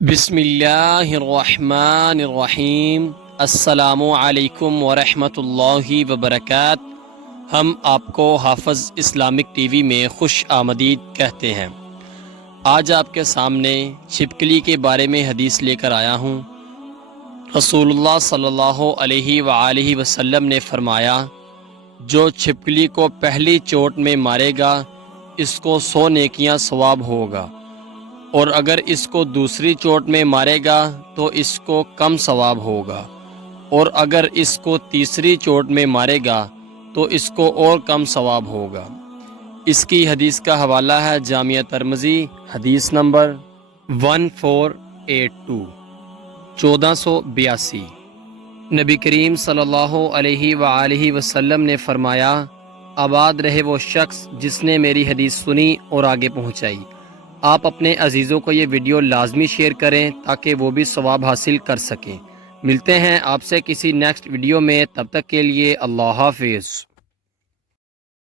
بسم اللہ الرحمن الرحیم۔ السلام علیکم ورحمۃ اللہ وبرکاتہ۔ ہم آپ کو حافظ اسلامک ٹی وی میں خوش آمدید کہتے ہیں۔ آج آپ کے سامنے چھپکلی کے بارے میں حدیث لے کر آیا ہوں۔ رسول اللہ صلی اللہ علیہ وآلہ وسلم نے فرمایا، جو چھپکلی کو پہلی چوٹ میں مارے گا اس کو 100 نیکیاں ثواب ہوگا، اور اگر اس کو دوسری چوٹ میں مارے گا تو اس کو کم ثواب ہوگا، اور اگر اس کو تیسری چوٹ میں مارے گا تو اس کو اور کم ثواب ہوگا۔ اس کی حدیث کا حوالہ ہے جامعہ ترمذی، حدیث نمبر 1482 1482۔ نبی کریم صلی اللہ علیہ وآلہ وسلم نے فرمایا، آباد رہے وہ شخص جس نے میری حدیث سنی اور آگے پہنچائی۔ آپ اپنے عزیزوں کو یہ ویڈیو لازمی شیئر کریں تاکہ وہ بھی ثواب حاصل کر سکیں۔ ملتے ہیں آپ سے کسی نیکسٹ ویڈیو میں، تب تک کے لیے اللہ حافظ۔